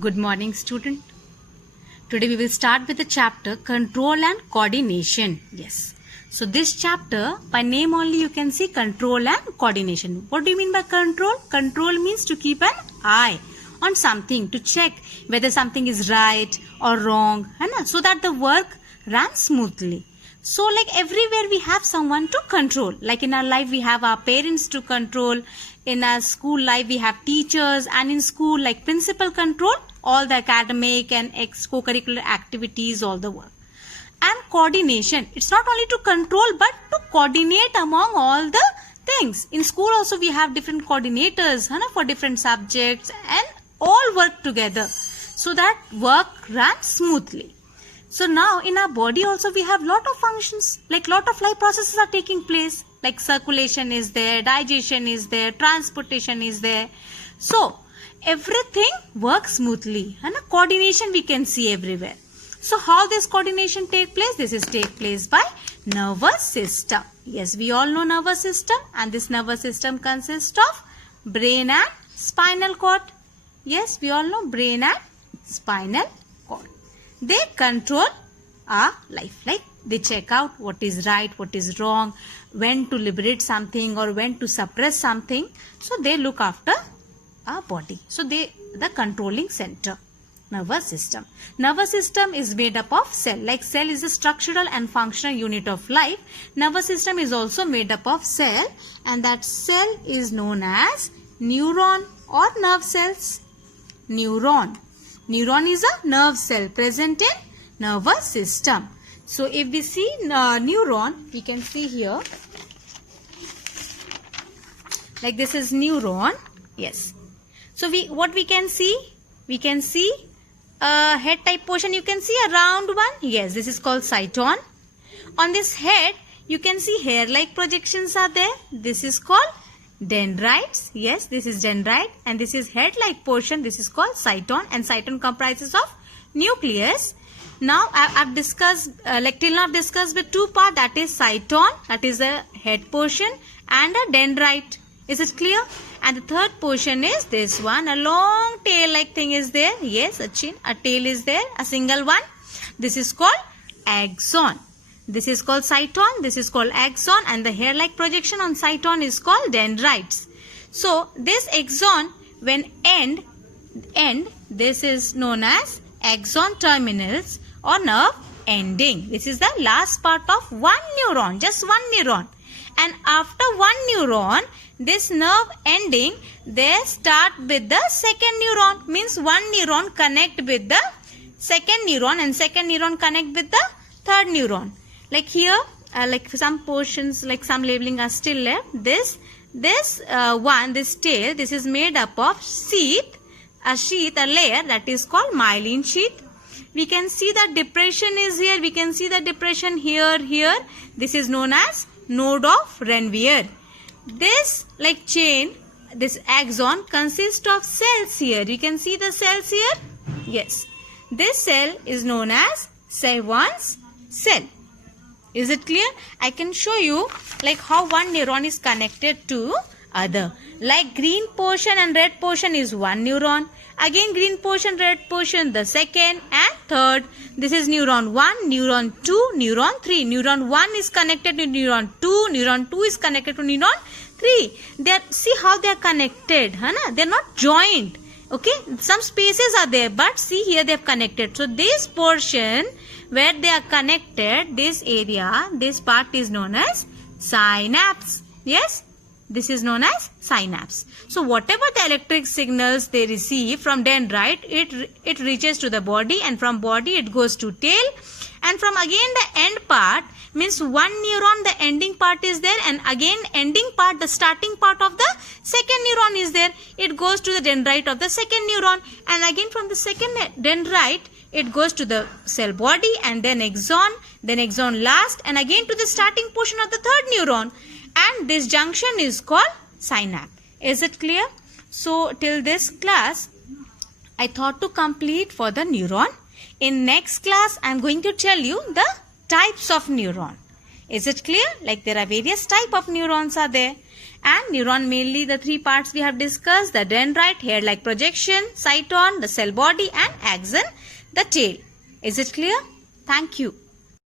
Good morning, student. Today we will start with the chapter Control and Coordination. Yes. So this chapter, by name only you can see control and coordination. What do you mean by control? Control means to keep an eye on something, to check whether something is right or wrong, so that the work runs smoothly. So like everywhere we have someone to control. Like in our life we have our parents to control. In our school life we have teachers, and in school like principal control all the academic and co-curricular activities, all the work. And coordination, it's not only to control but to coordinate among all the things. In school also we have different coordinators for different subjects, and all work together so that work runs smoothly. So now in our body also we have lot of functions, like lot of life processes are taking place, like circulation is there, digestion is there, transportation is there. So everything works smoothly, and coordination we can see everywhere. So how this coordination take place? This is take place by nervous system. Yes, we all know nervous system, and this nervous system consists of brain and spinal cord. Yes, we all know brain and spinal cord. They control our life, like they check out what is right, what is wrong, when to liberate something or when to suppress something. So they look after our body. So they the controlling center, nervous system. Nervous system is made up of cell. Like cell is a structural and functional unit of life. Nervous system is also made up of cell, and that cell is known as neuron or nerve cells. Neuron. Neuron is a nerve cell present in nervous system. So if we see neuron, we can see here, like this is neuron. Yes. So what we can see? We can see a head type portion. You can see a round one. Yes, this is called cyton. On this head, you can see hair-like projections are there. This is called dendrites. Yes, this is dendrite, and this is head-like portion. This is called cyton, and cyton comprises of nucleus. Now I've discussed, till now I've discussed with two parts, that is cyton, that is the head portion, and a dendrite. Is it clear? And the third portion is this one, a long tail-like thing is there. Yes, a chin, a tail is there, a single one. This is called axon. This is called cyton, this is called axon, and the hair-like projection on cyton is called dendrites. So this axon, when end, this is known as axon terminals or nerve ending. This is the last part of one neuron, just one neuron. And after one neuron, this nerve ending, they start with the second neuron. Means one neuron connect with the second neuron, and second neuron connect with the third neuron. Like here, like some portions, like some labeling are still left. This tail, this is made up of sheath, a layer that is called myelin sheath. We can see that depression is here. We can see the depression here. This is known as node of Ranvier. This like chain, this axon consists of cells here. You can see the cells here. Yes. This cell is known as Seyvan's cell. Is it clear? I can show you like how one neuron is connected to other. Like green portion and red portion is one neuron. Again green portion, red portion, the second and third. This is neuron 1, neuron 2, neuron 3. Neuron 1 is connected to neuron 2. Neuron 2 is connected to neuron 3. See how they are connected. They are not joined. Okay. Some spaces are there, but see here they have connected. So this portion where they are connected, this area, this part is known as synapse. Yes. This is known as synapse. So whatever the electric signals they receive from dendrite, it reaches to the body, and from body it goes to tail, and from again the end part, means one neuron, the ending part is there, and again ending part, the starting part of the second neuron is there. It goes to the dendrite of the second neuron, and again from the second dendrite it goes to the cell body, and then axon last, and again to the starting portion of the third neuron. And this junction is called synapse. Is it clear? So till this class, I thought to complete for the neuron. In next class, I am going to tell you the types of neuron. Is it clear? Like there are various type of neurons are there. And neuron mainly the three parts we have discussed: the dendrite, hair-like projection, cyton, the cell body, and axon, the tail. Is it clear? Thank you.